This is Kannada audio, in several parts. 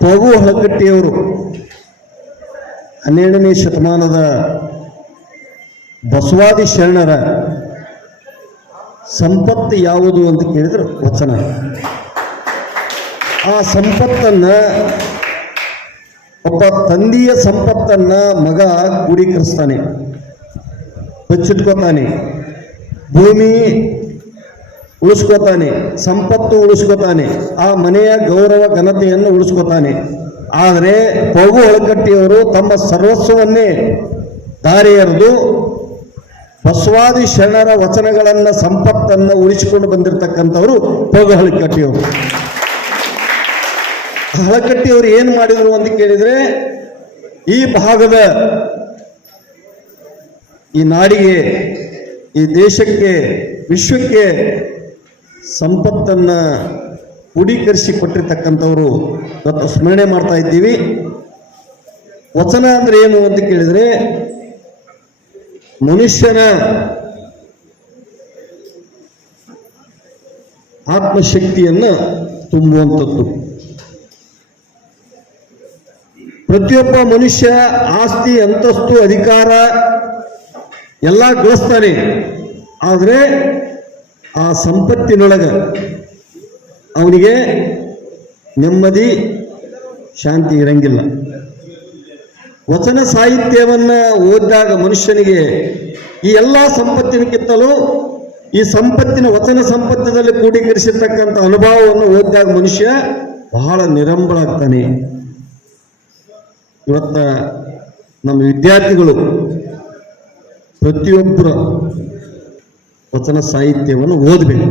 ಪಗು ಹಗ್ಗಟ್ಟಿಯವರು ಹನ್ನೆರಡನೇ ಶತಮಾನದ ಬಸವಾದಿ ಶರಣರ ಸಂಪತ್ತು ಯಾವುದು ಅಂತ ಕೇಳಿದ್ರೆ ವಚನ. ಆ ಸಂಪತ್ತನ್ನ ಒಬ್ಬ ತಂದೆಯ ಸಂಪತ್ತನ್ನ ಮಗ ಗುಡೀಕರಿಸ್ತಾನೆ ಬಚ್ಚಿಟ್ಕೋತಾನೆ. ಭೂಮಿ ಉಳಿಸ್ಕೋತಾನೆ, ಸಂಪತ್ತು ಉಳಿಸ್ಕೋತಾನೆ, ಆ ಮನೆಯ ಗೌರವ ಘನತೆಯನ್ನು ಉಳಿಸ್ಕೋತಾನೆ. ಆದರೆ ಪಗು ಒಳಗಟ್ಟಿಯವರು ತಮ್ಮ ಸರ್ವಸ್ವವನ್ನೇ ದಾರಿ ಎರೆದು ಬಸವಾದಿ ಶರಣರ ವಚನಗಳನ್ನ, ಸಂಪತ್ತನ್ನು ಉಳಿಸಿಕೊಂಡು ಬಂದಿರತಕ್ಕಂಥವರು ಪಗು ಹಳಕಟ್ಟಿಯವರು ಹಳಕಟ್ಟಿಯವರು ಏನು ಮಾಡಿದರು ಅಂತ ಕೇಳಿದ್ರೆ, ಈ ಭಾಗದ ಈ ನಾಡಿಗೆ, ಈ ದೇಶಕ್ಕೆ, ವಿಶ್ವಕ್ಕೆ ಸಂಪತ್ತನ್ನ ಕ್ರೋಢೀಕರಿಸಿ ಕೊಟ್ಟಿರ್ತಕ್ಕಂಥವರು ಇವತ್ತು ಸ್ಮರಣೆ ಮಾಡ್ತಾ ಇದ್ದೀವಿ. ವಚನ ಅಂದರೆ ಏನು ಅಂತ ಕೇಳಿದರೆ, ಮನುಷ್ಯನ ಆತ್ಮಶಕ್ತಿಯನ್ನು ತುಂಬುವಂಥದ್ದು. ಪ್ರತಿಯೊಬ್ಬ ಮನುಷ್ಯ ಆಸ್ತಿ, ಅಂತಸ್ತು, ಅಧಿಕಾರ ಎಲ್ಲ ಗಳಿಸ್ತಾನೆ. ಆದರೆ ಆ ಸಂಪತ್ತಿನೊಳಗ ಅವನಿಗೆ ನೆಮ್ಮದಿ, ಶಾಂತಿ ಇರಂಗಿಲ್ಲ. ವಚನ ಸಾಹಿತ್ಯವನ್ನು ಓದಿದಾಗ ಮನುಷ್ಯನಿಗೆ ಈ ಎಲ್ಲ ಸಂಪತ್ತಿನಕ್ಕಿಂತಲೂ ಈ ಸಂಪತ್ತಿನ ವಚನ ಸಂಪತ್ತಿನಲ್ಲಿ ಕ್ರೋಢೀಕರಿಸಿರ್ತಕ್ಕಂಥ ಅನುಭವವನ್ನು ಓದಿದಾಗ ಮನುಷ್ಯ ಬಹಳ ನಿರಂಬಳಾಗ್ತಾನೆ ಇವತ್ತ ನಮ್ಮ ವಿದ್ಯಾರ್ಥಿಗಳು ಪ್ರತಿಯೊಬ್ಬರ ವಚನ ಸಾಹಿತ್ಯವನ್ನು ಓದಬೇಕು.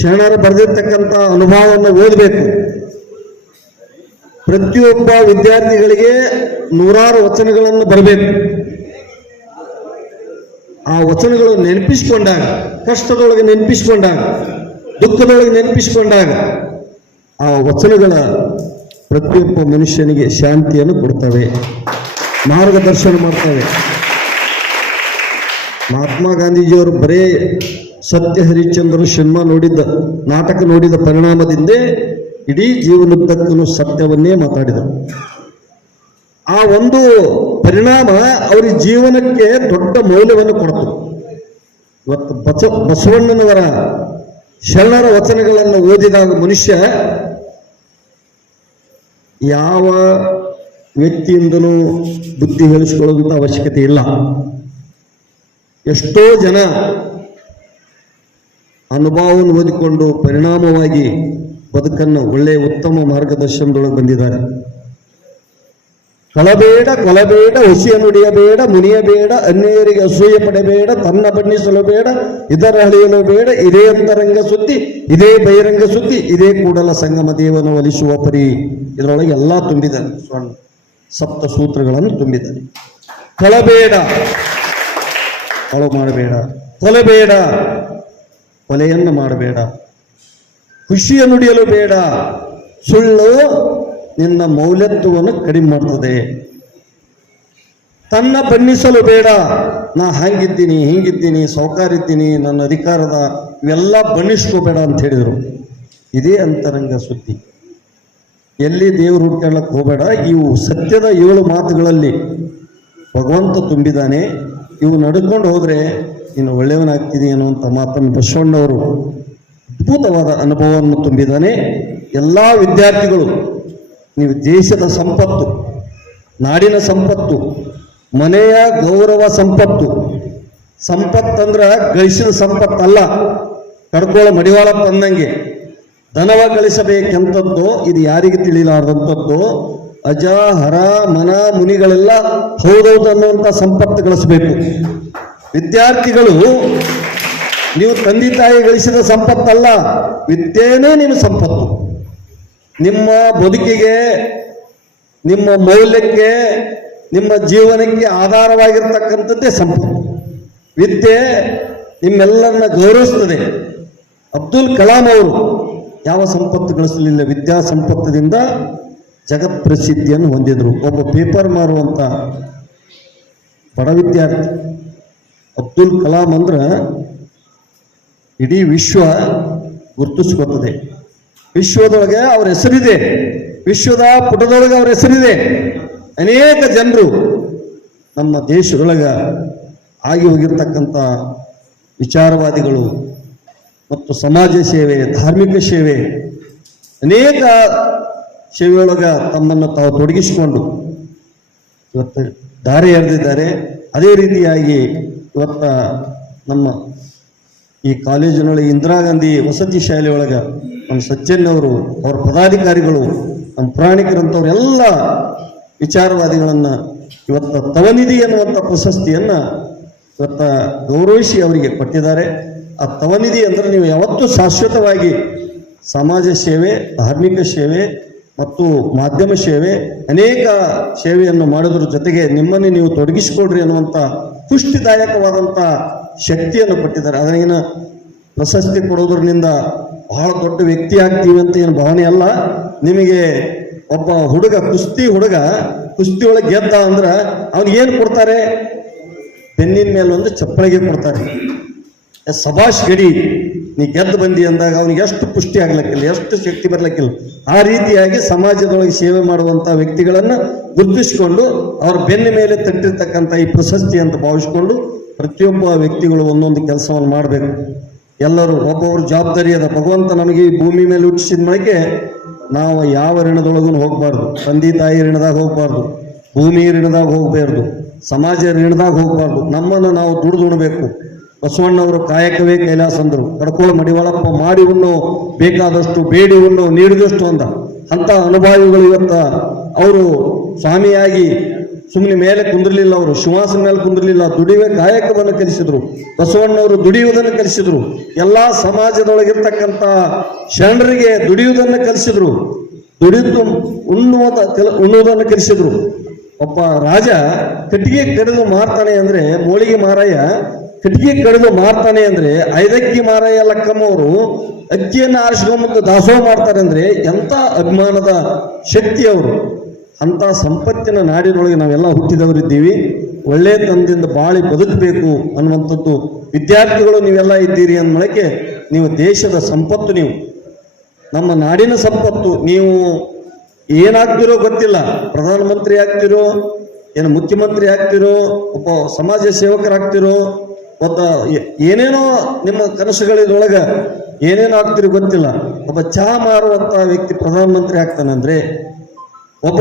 ಶರಣರು ಬರೆದಿರ್ತಕ್ಕಂಥ ಅನುಭವವನ್ನು ಓದಬೇಕು. ಪ್ರತಿಯೊಬ್ಬ ವಿದ್ಯಾರ್ಥಿಗಳಿಗೆ ನೂರಾರು ವಚನಗಳನ್ನು ಬರಬೇಕು. ಆ ವಚನಗಳು ನೆನಪಿಸಿಕೊಂಡಾಗ, ಕಷ್ಟದೊಳಗೆ ನೆನಪಿಸಿಕೊಂಡಾಗ, ದುಃಖದೊಳಗೆ ನೆನಪಿಸಿಕೊಂಡಾಗ, ಆ ವಚನಗಳ ಪ್ರತಿಯೊಬ್ಬ ಮನುಷ್ಯನಿಗೆ ಶಾಂತಿಯನ್ನು ಕೊಡ್ತವೆ, ಮಾರ್ಗದರ್ಶನ ಮಾಡ್ತವೆ. ಮಹಾತ್ಮ ಗಾಂಧೀಜಿಯವರು ಬರೇ ಸತ್ಯ ಹರಿಶ್ಚಂದ್ರ ಸಿನಿಮಾ ನೋಡಿದ್ದ, ನಾಟಕ ನೋಡಿದ ಪರಿಣಾಮದಿಂದ ಇಡೀ ಜೀವನದ್ದಕ್ಕೂ ಸತ್ಯವನ್ನೇ ಮಾತಾಡಿದರು. ಆ ಒಂದು ಪರಿಣಾಮ ಅವರ ಜೀವನಕ್ಕೆ ದೊಡ್ಡ ಮೌಲ್ಯವನ್ನು ಕೊಡ್ತು. ಇವತ್ತು ಬಸ, ಬಸವಣ್ಣನವರ ಶರಣರ ವಚನಗಳನ್ನು ಓದಿದಾಗ ಮನುಷ್ಯ ಯಾವ ವ್ಯಕ್ತಿಯಿಂದಲೂ ಬುದ್ಧಿ ಹೇಳಿಸ್ಕೊಳ್ಳುವಂಥ ಅವಶ್ಯಕತೆ ಇಲ್ಲ. ಎಷ್ಟೋ ಜನ ಅನುಭವವನ್ನು ಓದಿಕೊಂಡು ಪರಿಣಾಮವಾಗಿ ಬದುಕನ್ನು ಒಳ್ಳೆಯ ಉತ್ತಮ ಮಾರ್ಗದರ್ಶನದೊಳಗೆ ಬಂದಿದ್ದಾರೆ. ಕಳಬೇಡ ಕಳಬೇಡ ಹುಸಿಯ ನುಡಿಯಬೇಡ ಮುನಿಯಬೇಡ, ಅನ್ಯರಿಗೆ ಅಸೂಯೆ ಪಡಬೇಡ, ತನ್ನ ಬಣ್ಣಿಸಲು ಬೇಡ, ಇದರ ಅಳಿಯಲು ಬೇಡ, ಇದೇ ಅಂತರಂಗ ಸುದ್ದಿ, ಇದೇ ಬಹಿರಂಗ ಸುದ್ದಿ, ಇದೇ ಕೂಡಲ ಸಂಗಮ ದೇವನ ಒಲಿಸುವ ಪರಿ. ಇದರೊಳಗೆ ಎಲ್ಲ ತುಂಬಿದ್ದಾನೆ ಸ್ವರ್ಣ ಸಪ್ತ ಸೂತ್ರಗಳನ್ನು ತುಂಬಿದ್ದಾನೆ ಕಳಬೇಡ. ಕಳು ಮಾಡಬೇಡ. ಕೊಲೆ ಬೇಡ ಕೊಲೆಯನ್ನು ಮಾಡಬೇಡ. ಖುಷಿಯ ನುಡಿಯಲು ಬೇಡ. ಸುಳ್ಳು ನಿನ್ನ ಮೌಲ್ಯತ್ವವನ್ನು ಕಡಿಮೆ ಮಾಡ್ತದೆ ತನ್ನ ಬಣ್ಣಿಸಲು ಬೇಡ. ನಾ ಹಂಗಿದ್ದೀನಿ ಹಿಂಗಿದ್ದೀನಿ, ಸೌಕಾರಿದ್ದೀನಿ, ನನ್ನ ಅಧಿಕಾರದ ಇವೆಲ್ಲ ಬಣ್ಣಿಸ್ಕೋಬೇಡ ಅಂತ ಹೇಳಿದರು. ಇದೇ ಅಂತರಂಗ ಸುದ್ದಿ. ಎಲ್ಲಿ ದೇವರು ಹುಡ್ಕೊಳ್ಳಕ್ಕೆ ಹೋಗಬೇಡ. ಇವು ಸತ್ಯದ ಏಳು ಮಾತುಗಳಲ್ಲಿ ಭಗವಂತ ತುಂಬಿದ್ದಾನೆ ಇವು ನಡ್ಕೊಂಡು ಹೋದರೆ ಇನ್ನು ಒಳ್ಳೆಯವನಾಗ್ತಿದೆ ಅನ್ನುವಂಥ ಮಾತನ್ನು ಬಸವಣ್ಣವರು ಅದ್ಭುತವಾದ ಅನುಭವವನ್ನು ತುಂಬಿದ್ದಾನೆ. ಎಲ್ಲ ವಿದ್ಯಾರ್ಥಿಗಳು, ನೀವು ದೇಶದ ಸಂಪತ್ತು, ನಾಡಿನ ಸಂಪತ್ತು, ಮನೆಯ ಗೌರವ ಸಂಪತ್ತು, ಸಂಪತ್ತಂದ್ರ ಗಳಿಸಿದ ಸಂಪತ್ತಲ್ಲ. ಕಡ್ಕೊಳ್ಳೋ ಮಡಿವಾಳ ತಂದಂಗೆ ಧನವ ಗಳಿಸಬೇಕೆಂಥದ್ದು, ಇದು ಯಾರಿಗೆ ತಿಳಿಲಾರ್ದಂಥದ್ದು ಅಜ, ಹರ, ಮನ, ಮುನಿಗಳೆಲ್ಲ ಹೌದೌದು ಅನ್ನುವಂಥ ಸಂಪತ್ತು ಗಳಿಸಬೇಕು. ವಿದ್ಯಾರ್ಥಿಗಳು, ನೀವು ತಂದೆ ತಾಯಿ ಗಳಿಸಿದ ಸಂಪತ್ತಲ್ಲ, ವಿದ್ಯೆನೇ ನಿಮ್ಮ ಸಂಪತ್ತು. ನಿಮ್ಮ ಬದುಕಿಗೆ, ನಿಮ್ಮ ಮೌಲ್ಯಕ್ಕೆ, ನಿಮ್ಮ ಜೀವನಕ್ಕೆ ಆಧಾರವಾಗಿರ್ತಕ್ಕಂಥದ್ದೇ ಸಂಪತ್ತು. ವಿದ್ಯೆ ನಿಮ್ಮೆಲ್ಲರನ್ನ ಗೌರವಿಸ್ತದೆ. ಅಬ್ದುಲ್ ಕಲಾಂ ಅವರು ಯಾವ ಸಂಪತ್ತು ಗಳಿಸಲಿಲ್ಲ, ವಿದ್ಯಾ ಸಂಪತ್ತದಿಂದ? ಜಗತ್ ಹೊಂದಿದರು. ಹೊಂದಿದ್ರು ಒಬ್ಬ ಪೇಪರ್ ಮಾರುವಂಥ ಬಡ ವಿದ್ಯಾರ್ಥಿ ಅಬ್ದುಲ್ ಕಲಾಂ ಅಂದ್ರೆ ಇಡೀ ವಿಶ್ವ ಗುರುತಿಸ್ಕೊತದೆ. ವಿಶ್ವದೊಳಗೆ ಅವ್ರ ಹೆಸರಿದೆ. ವಿಶ್ವದ ಪುಟದೊಳಗೆ ಅವ್ರ ಹೆಸರಿದೆ. ಅನೇಕ ಜನರು ನಮ್ಮ ದೇಶದೊಳಗೆ ಆಗಿ ಹೋಗಿರ್ತಕ್ಕಂಥ ವಿಚಾರವಾದಿಗಳು ಮತ್ತು ಸಮಾಜ ಸೇವೆ, ಧಾರ್ಮಿಕ ಸೇವೆ, ಅನೇಕ ಸೇವೆಯೊಳಗ ತಮ್ಮನ್ನು ತಾವು ತೊಡಗಿಸಿಕೊಂಡು ಇವತ್ತು ದಾರಿ ಎರೆದಿದ್ದಾರೆ. ಅದೇ ರೀತಿಯಾಗಿ ಇವತ್ತ ನಮ್ಮ ಈ ಕಾಲೇಜಿನೊಳಗೆ ಇಂದಿರಾ ಗಾಂಧಿ ವಸತಿ ಶಾಲೆಯೊಳಗ ನಮ್ಮ ಸಜ್ಜನವರು ಅವ್ರ ಪದಾಧಿಕಾರಿಗಳು, ನಮ್ಮ ಪುರಾಣಿಕರಂಥವ್ರು ಎಲ್ಲ ವಿಚಾರವಾದಿಗಳನ್ನ ಇವತ್ತ ತವನಿಧಿ ಎನ್ನುವಂಥ ಪ್ರಶಸ್ತಿಯನ್ನು ಇವತ್ತ ಗೌರವಿಸಿ ಅವರಿಗೆ ಕೊಟ್ಟಿದ್ದಾರೆ. ಆ ತವನಿಧಿ ಅಂದ್ರೆ ನೀವು ಯಾವತ್ತೂ ಶಾಶ್ವತವಾಗಿ ಸಮಾಜ ಸೇವೆ, ಧಾರ್ಮಿಕ ಸೇವೆ ಮತ್ತು ಮಾಧ್ಯಮ ಸೇವೆ, ಅನೇಕ ಸೇವೆಯನ್ನು ಮಾಡೋದ್ರ ಜೊತೆಗೆ ನಿಮ್ಮನ್ನೇ ನೀವು ತೊಡಗಿಸಿಕೊಡ್ರಿ ಅನ್ನುವಂಥ ಪುಷ್ಟಿದಾಯಕವಾದಂಥ ಶಕ್ತಿಯನ್ನು ಕೊಟ್ಟಿದ್ದಾರೆ. ಅದನ್ನ ಪ್ರಶಸ್ತಿ ಕೊಡೋದ್ರಿಂದ ಬಹಳ ದೊಡ್ಡ ವ್ಯಕ್ತಿ ಆಗ್ತೀವಿ ಅಂತ ಏನು ಭಾವನೆ ಅಲ್ಲ. ನಿಮಗೆ ಒಬ್ಬ ಹುಡುಗ, ಕುಸ್ತಿ ಹುಡುಗ, ಕುಸ್ತಿ ಒಳಗೆ ಗೆದ್ದ ಅಂದ್ರೆ ಏನು ಕೊಡ್ತಾರೆ? ಬೆನ್ನಿನ ಮೇಲೆ ಒಂದು ಚಪ್ಪಳಿಗೆ ಕೊಡ್ತಾರೆ. ಸಭಾಷ್ ಗಡಿ. ನೀ ಗೆದ್ದು ಬಂದಿ ಅಂದಾಗ ಅವನಿಗೆ ಎಷ್ಟು ಪುಷ್ಟಿ ಆಗ್ಲಿಕ್ಕಿಲ್ಲ, ಎಷ್ಟು ಶಕ್ತಿ ಬರ್ಲಿಕ್ಕಿಲ್ಲ. ಆ ರೀತಿಯಾಗಿ ಸಮಾಜದೊಳಗೆ ಸೇವೆ ಮಾಡುವಂತ ವ್ಯಕ್ತಿಗಳನ್ನು ಗುರುತಿಸಿಕೊಂಡು ಅವ್ರ ಬೆನ್ನ ಮೇಲೆ ತಟ್ಟಿರ್ತಕ್ಕಂಥ ಈ ಪ್ರಶಸ್ತಿ ಅಂತ ಭಾವಿಸಿಕೊಂಡು ಪ್ರತಿಯೊಬ್ಬ ವ್ಯಕ್ತಿಗಳು ಒಂದೊಂದು ಕೆಲಸವನ್ನು ಮಾಡಬೇಕು. ಎಲ್ಲರೂ ಒಬ್ಬೊಬ್ಬರು ಜವಾಬ್ದಾರಿ ಅದ. ಭಗವಂತ ನಮಗೆ ಈ ಭೂಮಿ ಮೇಲೆ ಹುಟ್ಟಿಸಿದ ಮಳೆಗೆ ನಾವು ಯಾವ ಋಣದೊಳಗೂ ಹೋಗಬಾರ್ದು. ತಂದೆ ತಾಯಿ ಋಣದಾಗ ಹೋಗಬಾರ್ದು. ಭೂಮಿ ಋಣದಾಗ ಹೋಗಬಾರ್ದು. ಸಮಾಜ ಋಣದಾಗ ಹೋಗಬಾರ್ದು. ನಮ್ಮನ್ನು ನಾವು ದುಡಿದು ಉಣಬೇಕು. ಬಸವಣ್ಣವರು ಕಾಯಕವೇ ಕೈಲಾಸ ಅಂದರು ಕಡ್ಕೋಳ ಮಡಿವಾಳಪ್ಪ ಮಾಡಿ ಉಣ್ಣು, ಬೇಕಾದಷ್ಟು ಬೇಡಿ ಉಣ್ಣು, ನೀಡಿದಷ್ಟು ಅಂದ. ಅಂತ ಅನುಭವಿಗಳು ಇವತ್ತ ಅವರು ಸ್ವಾಮಿಯಾಗಿ ಸುಮ್ಮನೆ ಮೇಲೆ ಕುಂದಿರಲಿಲ್ಲ ಅವರು ಶಿವಾಸನ ಮೇಲೆ ಕುಂದಿರಲಿಲ್ಲ. ದುಡಿಯುವ ಕಾಯಕವನ್ನು ಕಲಿಸಿದರು. ಬಸವಣ್ಣವರು ದುಡಿಯುವುದನ್ನು ಕಲಿಸಿದ್ರು. ಎಲ್ಲ ಸಮಾಜದೊಳಗಿರ್ತಕ್ಕಂಥ ಶರಣರಿಗೆ ದುಡಿಯುವುದನ್ನು ಕಲಿಸಿದರು. ದುಡಿದು ಉಣ್ಣುವುದ ಕಲ ಉಣ್ಣುವುದನ್ನು ಕಲಿಸಿದರು. ಒಬ್ಬ ರಾಜ ಕಟ್ಟಿಗೆ ಕಡಿದು ಮಾರ್ತಾನೆ ಅಂದರೆ ಮೋಳಿಗೆ ಮಾರಾಯ ಕಟ್ಟಿಗೆ ಕಡಿದು ಮಾರ್ತಾನೆ ಅಂದ್ರೆ ಐದಕ್ಕಿ ಮಾರಯ್ಯ ಲಕ್ಕಮ್ಮವರು ಅಕ್ಕಿಯನ್ನು ಆರಿಸ್ಕೊಂಬಂದು ದಾಸೋಹ ಮಾಡ್ತಾರೆ ಅಂದ್ರೆ ಎಂತ ಅಭಿಮಾನದ ಶಕ್ತಿ ಅವರು. ಅಂತ ಸಂಪತ್ತಿನ ನಾಡಿನೊಳಗೆ ನಾವೆಲ್ಲ ಹುಟ್ಟಿದವರಿದ್ದೀವಿ. ಒಳ್ಳೆ ತಂದಿಂದ ಬಾಳಿ ಬದುಕಬೇಕು ಅನ್ನುವಂಥದ್ದು ವಿದ್ಯಾರ್ಥಿಗಳು ನೀವೆಲ್ಲ ಇದ್ದೀರಿ ಅಂದ್ಮೇಳಕ್ಕೆ ನೀವು ದೇಶದ ಸಂಪತ್ತು ನೀವು. ನಮ್ಮ ನಾಡಿನ ಸಂಪತ್ತು ನೀವು ಏನಾಗ್ತಿರೋ ಗೊತ್ತಿಲ್ಲ. ಪ್ರಧಾನಮಂತ್ರಿ ಆಗ್ತಿರೋ, ಏನು ಮುಖ್ಯಮಂತ್ರಿ ಆಗ್ತಿರೋ, ಒಬ್ಬ ಸಮಾಜ ಸೇವಕರಾಗ್ತಿರೋ ಒಬ್ಬ ಏನೇನೋ ನಿಮ್ಮ ಕನಸುಗಳಿದೊಳಗ ಏನೇನು ಆಗ್ತಿರೋ ಗೊತ್ತಿಲ್ಲ. ಒಬ್ಬ ಚಹಾ ಮಾರುವಂತ ವ್ಯಕ್ತಿ ಪ್ರಧಾನಮಂತ್ರಿ ಆಗ್ತಾನಂದ್ರೆ ಒಬ್ಬ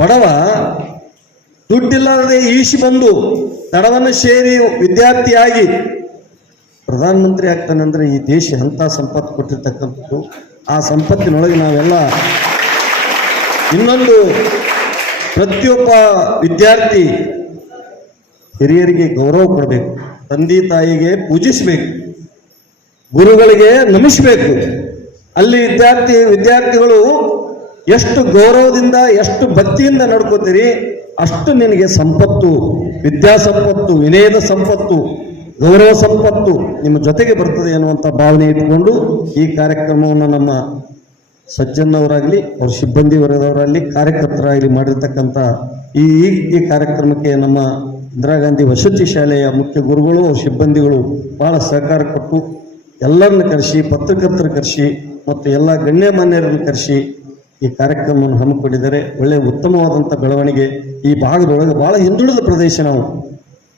ಬಡವ ದುಡ್ಡಿಲ್ಲದೆ ಈಶಿ ಬಂದು ದಡವನ್ನು ಸೇರಿ ವಿದ್ಯಾರ್ಥಿಯಾಗಿ ಪ್ರಧಾನಮಂತ್ರಿ ಆಗ್ತಾನಂದ್ರೆ ಈ ದೇಶ ಎಂಥ ಸಂಪತ್ತು ಕೊಟ್ಟಿರ್ತಕ್ಕಂಥದ್ದು? ಆ ಸಂಪತ್ತಿನೊಳಗೆ ನಾವೆಲ್ಲ ಇನ್ನೊಂದು ಪ್ರತಿಯೊಬ್ಬ ವಿದ್ಯಾರ್ಥಿ ಹಿರಿಯರಿಗೆ ಗೌರವ ಕೊಡಬೇಕು. ತಂದೆ ತಾಯಿಗೆ ಪೂಜಿಸಬೇಕು, ಗುರುಗಳಿಗೆ ನಮಿಸಬೇಕು. ಅಲ್ಲಿ ವಿದ್ಯಾರ್ಥಿ, ವಿದ್ಯಾರ್ಥಿಗಳು ಎಷ್ಟು ಗೌರವದಿಂದ, ಎಷ್ಟು ಭಕ್ತಿಯಿಂದ ನಡ್ಕೋತೀರಿ, ಅಷ್ಟು ನಿನಗೆ ಸಂಪತ್ತು, ವಿದ್ಯಾ ಸಂಪತ್ತು, ವಿನಯದ ಸಂಪತ್ತು, ಗೌರವ ಸಂಪತ್ತು ನಿಮ್ಮ ಜೊತೆಗೆ ಬರ್ತದೆ ಎನ್ನುವಂಥ ಭಾವನೆ ಇಟ್ಕೊಂಡು ಈ ಕಾರ್ಯಕ್ರಮವನ್ನು ನಮ್ಮ ಸಜ್ಜನ್ನವರಾಗಲಿ ಅವ್ರ ಸಿಬ್ಬಂದಿ ವರ್ಗದವರಾಗಲಿ, ಕಾರ್ಯಕರ್ತರಾಗಲಿ ಮಾಡಿರ್ತಕ್ಕಂಥ ಈ, ಈ- ಈ ಕಾರ್ಯಕ್ರಮಕ್ಕೆ ನಮ್ಮ ಇಂದಿರಾ ಗಾಂಧಿ ವಸತಿ ಶಾಲೆಯ ಮುಖ್ಯ ಗುರುಗಳು, ಸಿಬ್ಬಂದಿಗಳು ಬಹಳ ಸಹಕಾರ ಕೊಟ್ಟು ಎಲ್ಲರನ್ನ ಕರೆಸಿ, ಪತ್ರಕರ್ತರ ಕರೆಸಿ ಮತ್ತು ಎಲ್ಲ ಗಣ್ಯಮಾನ್ಯರನ್ನು ಕರೆಸಿ ಈ ಕಾರ್ಯಕ್ರಮವನ್ನು ಹಮ್ಮಿಕೊಂಡಿದ್ದಾರೆ. ಒಳ್ಳೆಯ ಉತ್ತಮವಾದಂಥ ಬೆಳವಣಿಗೆ ಈ ಭಾಗದೊಳಗೆ ಭಾಳ ಹಿಂದುಳಿದ ಪ್ರದೇಶ ನಾವು.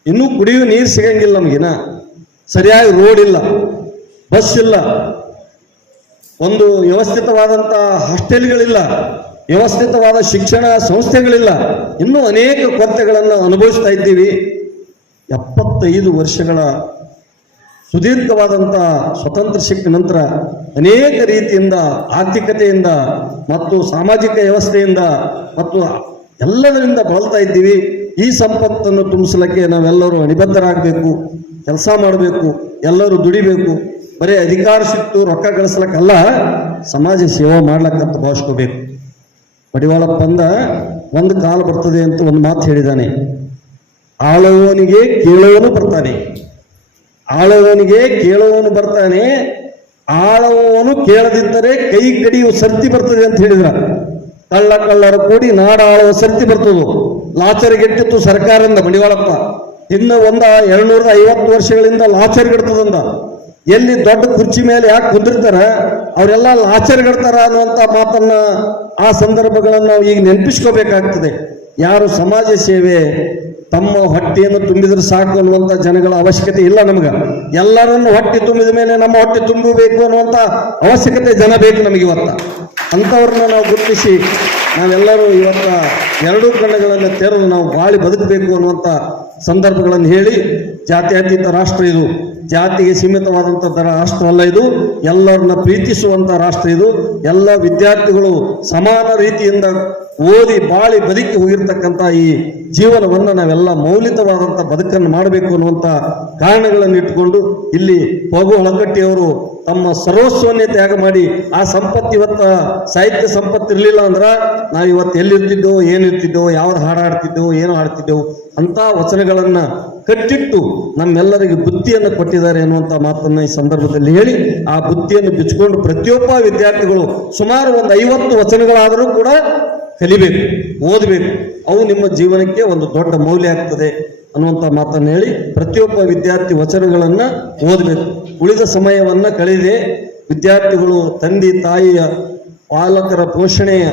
ಇನ್ನೂ ಕುಡಿಯುವ ನೀರು ಸಿಗಂಗಿಲ್ಲ ನಮಗಿನ ಸರಿಯಾಗಿ ರೋಡ್ ಇಲ್ಲ ಬಸ್ ಇಲ್ಲ. ಒಂದು ವ್ಯವಸ್ಥಿತವಾದಂಥ ಹಾಸ್ಟೆಲ್ಗಳಿಲ್ಲ ವ್ಯವಸ್ಥಿತವಾದ ಶಿಕ್ಷಣ ಸಂಸ್ಥೆಗಳಿಲ್ಲ. ಇನ್ನೂ ಅನೇಕ ಕೊರತೆಗಳನ್ನು ಅನುಭವಿಸ್ತಾ ಇದ್ದೀವಿ. ಎಪ್ಪತ್ತೈದು ವರ್ಷಗಳ ಸುದೀರ್ಘವಾದಂಥ ಸ್ವತಂತ್ರ ಸಿಕ್ಕ ನಂತರ ಅನೇಕ ರೀತಿಯಿಂದ ಆರ್ಥಿಕತೆಯಿಂದ ಮತ್ತು ಸಾಮಾಜಿಕ ವ್ಯವಸ್ಥೆಯಿಂದ ಮತ್ತು ಎಲ್ಲದರಿಂದ ಬಳಲ್ತಾ ಇದ್ದೀವಿ. ಈ ಸಂಪತ್ತನ್ನು ತುಂಬಿಸಲಿಕ್ಕೆ ನಾವೆಲ್ಲರೂ ಅಣಿಬದ್ಧರಾಗಬೇಕು ಕೆಲಸ ಮಾಡಬೇಕು, ಎಲ್ಲರೂ ದುಡಿಬೇಕು. ಬರೀ ಅಧಿಕಾರ ಸಿಕ್ತು ರೊಕ್ಕ ಗಳಿಸ್ಲಕ್ಕಲ್ಲ, ಸಮಾಜ ಸೇವೆ ಮಾಡ್ಲಕ್ಕಂತ ಭಾವಿಸ್ಕೋಬೇಕು. ಮಡಿವಾಳಪ್ಪ ಅಂದ ಒಂದು ಕಾಲ ಬರ್ತದೆ ಅಂತ ಒಂದು ಮಾತು ಹೇಳಿದ್ದಾನೆ ಆಳುವವನಿಗೆ ಕೇಳುವನು ಬರ್ತಾನೆ. ಆಳುವವನಿಗೆ ಕೇಳುವವನು ಬರ್ತಾನೆ. ಆಳುವವನು ಕೇಳದಿದ್ದರೆ ಕೈ ಕಡಿಯುವ ಸರ್ತಿ ಬರ್ತದೆ ಅಂತ ಹೇಳಿದ್ರ. ಕಳ್ಳ ಕಳ್ಳರ ಕೂಡಿ ನಾಡ ಆಳುವ ಸರ್ತಿ ಬರ್ತದು. ಲಾಚರಿಗೆಟ್ಟಿತ್ತು ಸರ್ಕಾರದಿಂದ ಮಡಿವಾಳಪ್ಪ ಇನ್ನು ಒಂದ ಎರಡ್ನೂರದ ಐವತ್ತು ವರ್ಷಗಳಿಂದ ಲಾಚರಿಗೆಡ್ತದಂದ ಎಲ್ಲಿ ದೊಡ್ಡ ಕುರ್ಚಿ ಮೇಲೆ ಯಾಕೆ ಕುಂದಿರ್ತಾರ? ಅವರೆಲ್ಲ ಆಚರಣೆಗಡ್ತಾರ ಅನ್ನುವಂಥ ಮಾತನ್ನ ಆ ಸಂದರ್ಭಗಳನ್ನು ನಾವು ಈಗ ನೆನಪಿಸ್ಕೋಬೇಕಾಗ್ತದೆ. ಯಾರು ಸಮಾಜ ಸೇವೆ ತಮ್ಮ ಹೊಟ್ಟೆಯನ್ನು ತುಂಬಿದ್ರೆ ಸಾಕು ಅನ್ನುವಂಥ ಜನಗಳ ಅವಶ್ಯಕತೆ ಇಲ್ಲ ನಮ್ಗೆ. ಎಲ್ಲರನ್ನು ಹೊಟ್ಟೆ ತುಂಬಿದ ಮೇಲೆ ನಮ್ಮ ಹೊಟ್ಟೆ ತುಂಬಬೇಕು ಅನ್ನುವಂಥ ಅವಶ್ಯಕತೆ ಜನ ಬೇಕು ನಮಗೆ ಇವತ್ತ. ಅಂಥವ್ರನ್ನ ನಾವು ಗುರುತಿಸಿ ನಾವೆಲ್ಲರೂ ಇವತ್ತ ಎರಡೂ ಕಣ್ಣುಗಳನ್ನು ತೆರೆದು ನಾವು ಬಾಳಿ ಬದುಕಬೇಕು ಅನ್ನುವಂಥ ಸಂದರ್ಭಗಳನ್ನು ಹೇಳಿ ಜಾತ್ಯಾತೀತ ರಾಷ್ಟ್ರ ಇದು ಜಾತಿಗೆ ಸೀಮಿತವಾದಂಥ ದರ ರಾಷ್ಟ್ರ ಅಲ್ಲ ಇದು. ಎಲ್ಲರನ್ನ ಪ್ರೀತಿಸುವಂಥ ರಾಷ್ಟ್ರ ಇದು. ಎಲ್ಲ ವಿದ್ಯಾರ್ಥಿಗಳು ಸಮಾನ ರೀತಿಯಿಂದ ಓದಿ, ಬಾಳಿ ಬದುಕಿ ಹೋಗಿರ್ತಕ್ಕಂಥ ಈ ಜೀವನವನ್ನು ನಾವೆಲ್ಲ ಮೌಲ್ಯಿತವಾದಂಥ ಬದುಕನ್ನು ಮಾಡಬೇಕು ಅನ್ನುವಂಥ ಕಾರಣಗಳನ್ನು ಇಟ್ಟುಕೊಂಡು ಇಲ್ಲಿ ಪಗು ಹಳಗಟ್ಟಿಯವರು ತಮ್ಮ ಸರ್ವಸ್ವನ್ನೇ ತ್ಯಾಗ ಮಾಡಿ ಆ ಸಂಪತ್ತು ಇವತ್ತ ಸಾಹಿತ್ಯ ಸಂಪತ್ತು ಇರಲಿಲ್ಲ ಅಂದ್ರೆ ನಾವು ಇವತ್ತು ಎಲ್ಲಿರ್ತಿದ್ದೆವು ಏನಿರ್ತಿದ್ದೆವು ಯಾವ್ದು ಹಾಡಾಡ್ತಿದ್ದೆವು ಏನು ಹಾಡ್ತಿದ್ದೆವು ಅಂತ ವಚನಗಳನ್ನು ಕಟ್ಟಿಟ್ಟು ನಮ್ಮೆಲ್ಲರಿಗೆ ಬುದ್ಧಿಯನ್ನು ಕೊಟ್ಟಿದ್ದಾರೆ ಅನ್ನುವಂಥ ಮಾತನ್ನು ಈ ಸಂದರ್ಭದಲ್ಲಿ ಹೇಳಿ ಆ ಬುದ್ಧಿಯನ್ನು ಬಿಚ್ಚಿಕೊಂಡು ಪ್ರತಿಯೊಬ್ಬ ವಿದ್ಯಾರ್ಥಿಗಳು ಸುಮಾರು ಒಂದು ಐವತ್ತು ವಚನಗಳಾದರೂ ಕೂಡ ಕಲಿಬೇಕು, ಓದಬೇಕು, ಅವು ನಿಮ್ಮ ಜೀವನಕ್ಕೆ ಒಂದು ದೊಡ್ಡ ಮೌಲ್ಯ ಆಗ್ತದೆ ಅನ್ನುವಂಥ ಮಾತನ್ನು ಹೇಳಿ ಪ್ರತಿಯೊಬ್ಬ ವಿದ್ಯಾರ್ಥಿ ವಚನಗಳನ್ನು ಓದಬೇಕು. ಉಳಿದ ಸಮಯವನ್ನು ಕಳೆದೆ ವಿದ್ಯಾರ್ಥಿಗಳು, ತಂದೆ, ತಾಯಿಯ ಪಾಲಕರ ಪೋಷಣೆಯ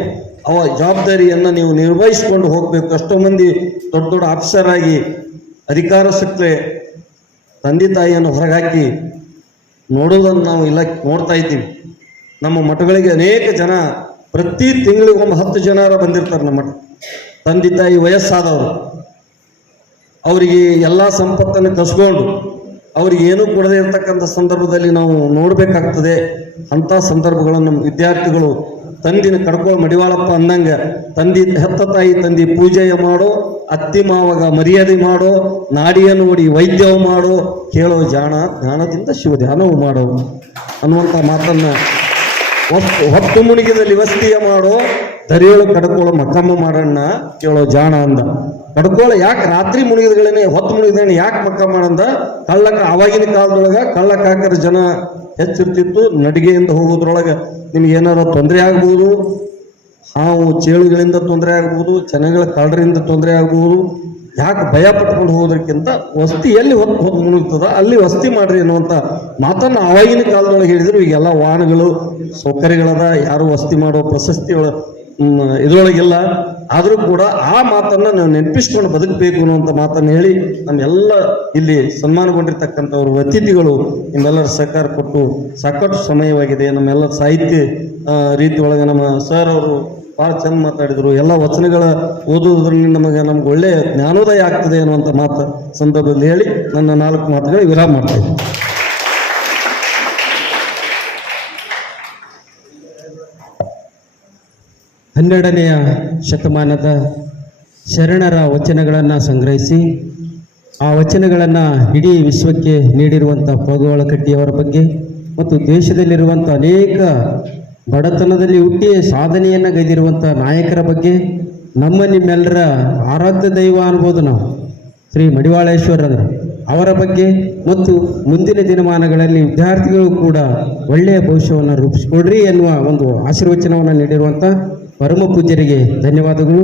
ಅವ ಜವಾಬ್ದಾರಿಯನ್ನು ನೀವು ನಿರ್ವಹಿಸಿಕೊಂಡು ಹೋಗಬೇಕು. ಎಷ್ಟೋ ಮಂದಿ ದೊಡ್ಡ ದೊಡ್ಡ ಆಫೀಸರ್ ಆಗಿ ಅಧಿಕಾರ ಸಿಕ್ಕರೆ ತಂದೆ, ತಾಯಿಯನ್ನು ಹೊರಗಾಕಿ ನೋಡೋದನ್ನು ನಾವು ಇಲ್ಲ, ನೋಡ್ತಾ ಇದ್ದೀವಿ. ನಮ್ಮ ಮಠಗಳಿಗೆ ಅನೇಕ ಜನ ಪ್ರತಿ ತಿಂಗಳಿಗೊಮ್ಮೆ ಹತ್ತು ಜನರ ಬಂದಿರ್ತಾರೆ ನಮ್ಮ ತಂದೆ ತಾಯಿ ವಯಸ್ಸಾದವರು. ಅವರಿಗೆ ಎಲ್ಲ ಸಂಪತ್ತನ್ನು ಕಸ್ಕೊಂಡು ಅವ್ರಿಗೆ ಏನೂ ಕೊಡದೇ ಇರತಕ್ಕಂಥ ಸಂದರ್ಭದಲ್ಲಿ ನಾವು ನೋಡಬೇಕಾಗ್ತದೆ. ಅಂಥ ಸಂದರ್ಭಗಳನ್ನು ವಿದ್ಯಾರ್ಥಿಗಳು ತಂದಿನ ಕಡ್ಕೋ ಮಡಿವಾಳಪ್ಪ ಅಂದಂಗೆ, ತಂದಿ ಹೆತ್ತ ತಾಯಿ ತಂದಿ ಪೂಜೆಯ ಮಾಡೋ, ಅತ್ತಿ ಮಾವಾಗ ಮರ್ಯಾದೆ ಮಾಡೋ ನಾಡಿಯ ನೋಡಿ ವೈದ್ಯವು ಮಾಡೋ, ಕೇಳೋ ಜಾಣ ಜ್ಞಾನದಿಂದ ಶಿವ ಧ್ಯಾನವು ಮಾಡೋ ಅನ್ನುವಂಥ ಮಾತನ್ನ ಹೊತ್ತು ಮುಳುಗಿದಲ್ಲಿ ವಸ್ತಿಯ ಮಾಡೋ ದರಿಯೋಳು ಕಡ್ಕೋಳ ಮಕ್ಕಮ್ಮ ಮಾಡಣ್ಣ ಕೇಳೋ ಜಾಣ ಅಂದ. ಕಡ್ಕೋಳ ಯಾಕೆ ರಾತ್ರಿ ಮುಳುಗಿದಗಳೇನೆ ಹೊತ್ತು ಮುಳುಗಿದಣ್ಣ ಯಾಕೆ ಮಕ್ಕಮ್ಮ ಮಾಡಂದ ಕಳ್ಳಕ ಅವಾಗಿನ ಕಾಲದೊಳಗೆ ಕಳ್ಳಕಾಕರ ಜನ ಹೆಚ್ಚಿರ್ತಿತ್ತು ನಡಿಗೆಯಿಂದ ಹೋಗೋದ್ರೊಳಗೆ ನಿಮ್ಗೆ ಏನಾರ ತೊಂದರೆ ಆಗ್ಬೋದು? ಹಾವು ಚೇಳುಗಳಿಂದ ತೊಂದರೆ ಆಗ್ಬೋದು ಜನಗಳ ಕಳ್ಳರಿಂದ ತೊಂದರೆ ಆಗ್ಬೋದು ಯಾಕೆ ಭಯ ಪಟ್ಕೊಂಡು ಹೋಗೋದಕ್ಕಿಂತ ವಸ್ತಿ ಎಲ್ಲಿ ಹೊತ್ತು ಹೋಗಿ ಮುಳುಗ್ತದ ಅಲ್ಲಿ ವಸ್ತಿ ಮಾಡ್ರಿ ಅನ್ನುವಂಥ ಮಾತನ್ನು ಆವಾಗಿನ ಕಾಲದೊಳಗೆ ಹೇಳಿದ್ರು. ಈಗೆಲ್ಲ ವಾಹನಗಳು ಸೌಕರ್ಯಗಳದ, ಯಾರು ವಸ್ತಿ ಮಾಡೋ ಪ್ರಶಸ್ತಿಗಳ ಇದ್ರೊಳಗಿಲ್ಲ. ಆದರೂ ಕೂಡ ಆ ಮಾತನ್ನ ನಾವು ನೆನಪಿಸ್ಕೊಂಡು ಬದುಕಬೇಕು ಅನ್ನುವಂಥ ಮಾತನ್ನು ಹೇಳಿ ನಮ್ಮೆಲ್ಲ ಇಲ್ಲಿ ಸನ್ಮಾನಗೊಂಡಿರ್ತಕ್ಕಂಥವ್ರ ಅತಿಥಿಗಳು ನಿಮ್ಮೆಲ್ಲರ ಸಹಕಾರ ಕೊಟ್ಟು ಸಾಕಷ್ಟು ಸಮಯವಾಗಿದೆ. ನಮ್ಮೆಲ್ಲ ಸಾಹಿತ್ಯ ರೀತಿ ಒಳಗೆ ನಮ್ಮ ಸರ್ ಅವರು ಭಾಳ ಚೆಂದ ಮಾತಾಡಿದರು. ಎಲ್ಲ ವಚನಗಳ ಓದುವುದರಿಂದ ನಮಗೆ ನಮ್ಗೆ ಒಳ್ಳೆಯ ಜ್ಞಾನೋದಯ ಆಗ್ತದೆ ಅನ್ನುವಂಥ ಮಾತು ಸಂದರ್ಭದಲ್ಲಿ ಹೇಳಿ ನನ್ನ ನಾಲ್ಕು ಮಾತುಗಳಿಗೆ ವಿರಾಮ ಮಾಡ್ತಾ ಹನ್ನೆರಡನೆಯ ಶತಮಾನದ ಶರಣರ ವಚನಗಳನ್ನು ಸಂಗ್ರಹಿಸಿ, ಆ ವಚನಗಳನ್ನು ಇಡೀ ವಿಶ್ವಕ್ಕೆ ನೀಡಿರುವಂಥ ಕಟ್ಟಿಯವರ ಬಗ್ಗೆ ಮತ್ತು ದೇಶದಲ್ಲಿರುವಂಥ ಅನೇಕ ಬಡತನದಲ್ಲಿ ಹುಟ್ಟಿ ಸಾಧನೆಯನ್ನು ಗೈದಿರುವಂಥ ನಾಯಕರ ಬಗ್ಗೆ ನಮ್ಮ ನಿಮ್ಮೆಲ್ಲರ ಆರಾಧ್ಯ ದೈವ ಅನ್ಬೋದು ನಾವು. ಶ್ರೀ ಮಡಿವಾಳೇಶ್ವರರು ಅವರ ಬಗ್ಗೆ ಮತ್ತು ಮುಂದಿನ ದಿನಮಾನಗಳಲ್ಲಿ ವಿದ್ಯಾರ್ಥಿಗಳು ಕೂಡ ಒಳ್ಳೆಯ ಭವಿಷ್ಯವನ್ನು ರೂಪಿಸಿಕೊಡ್ರಿ ಎನ್ನುವ ಒಂದು ಆಶೀರ್ವಚನವನ್ನು ನೀಡಿರುವಂಥ ಪರಮ ಪೂಜ್ಯರಿಗೆ ಧನ್ಯವಾದಗಳು.